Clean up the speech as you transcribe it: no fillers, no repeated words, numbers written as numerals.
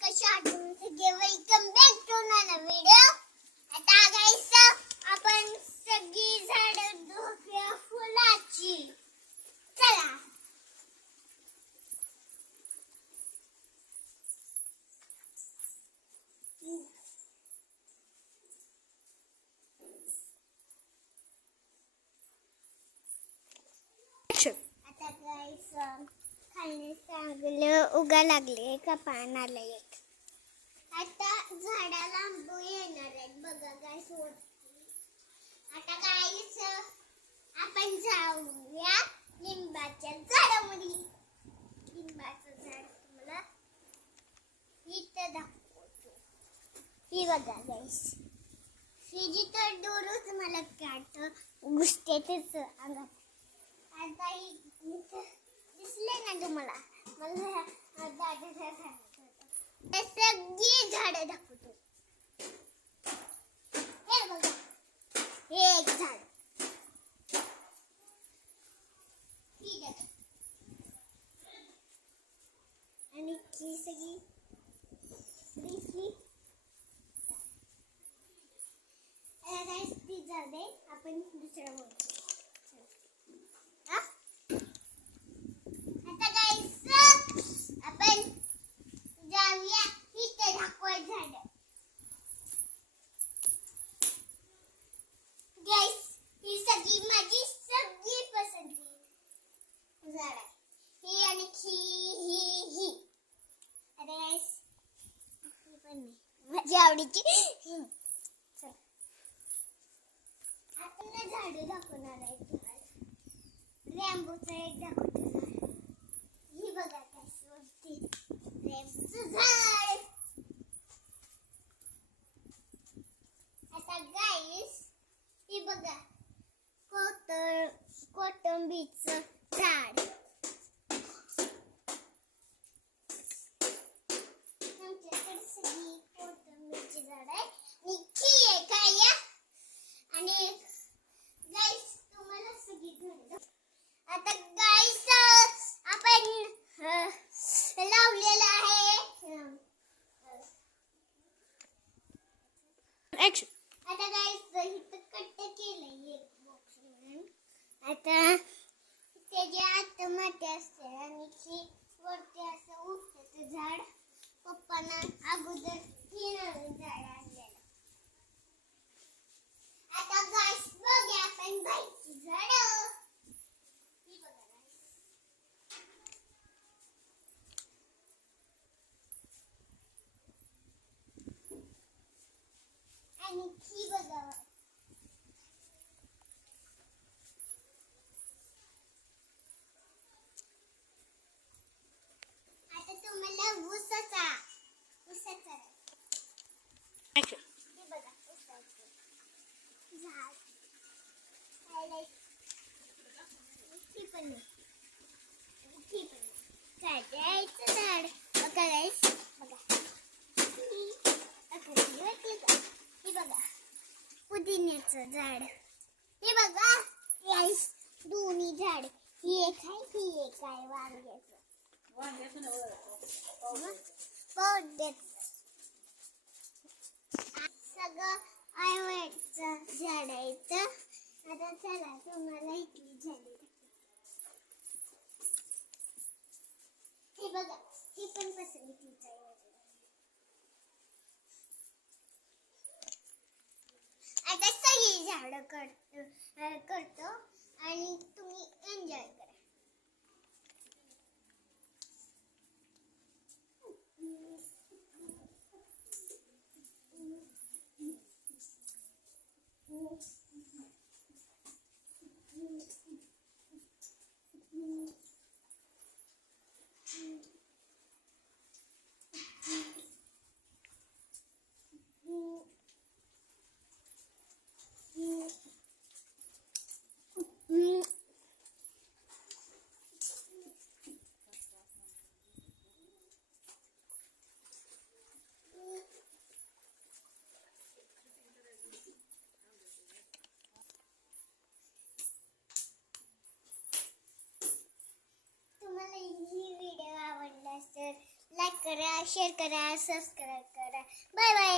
कशा आहात तुम्ही सगळे? वेलकम बॅक टू नवीन व्हिडिओ. आता गाईस आपण सगळी झाडं धुऊया फुलाची. चला आता गाईस खाली चांगलं उगा लागले का पान आलं एक. आता झाडाला आंबो येणार आहेत बघा गाईस वरती. आता गाईस आपण जाऊया लिंबाच्या झाडामध्ये. लिंबाचं झाड तुम्हाला इथं दाखवतो. ही बघा गाईस, ही जिथं दूरच मला काढतं घुसते त्याच अंगात. आता ही दिसले ना तुम्हाला, मला सगळी झाडं दाखवतो. हे बघा, हे एक झाड, आणि ही सगळी दिसली. ती झाडे आपण दुसरं बोलतो. आता गाईस आपण जाऊया इथे दाखवाय झाड. गाईस ही सगळी माझी सगळी पसंती झाड आहे. ही आणि ही. अरे गाईस ही पण नाही माझी आवडीची. चल आपण झाडे दाखवणार आहे तुम्हाला. रॅम्बोचं एक दाखवतो झाड. ही बघा गाईस वरती रॅम्बोचं झाड. आता गाईस ही बघा कोथिंबीरचं झाड. आमच्याकडे सगळी कोथिंबीरची झाड आहे. निखी आहे काय आणि गाईस तुम्हाला सगळी झाड. आता गाईस आपण लावलेलं आहे ऍक्शन. आता गाईस इथं कट्ट केलंय एक बॉक्स म्हणून. आता त्याच्या आत माती असते आणि ही वरती असं उठतं ते झाड. पप्पांना अगोदर हे नवीन झाड आणलेलं. आता गाईस बघूया आपण बाईची झाडं. ही बघा गाईस, आणि ही बघा. आता तुम्हाला ऊसाचा ऍक्शन. हे बघा ऊसाचं झाड. ही पण नाही. काढायचं झाड बघा गाईस. बघा हे बघा पुदिन्याचं झाड. हे बघा गाईस दोन्ही झाड. ही एक आहे, ही एक आहे वांग्याचं. सगळं आवडचं झाड आहे इथं. आता चला तुम्हाला इथली झाडे. हे बघा, ही पण पसंतीच आहे. आता सगळी झाडं करतो आणि तुम्ही एन्जॉय करा. करा, शेअर करा, सबस्क्राईब करा. Bye bye.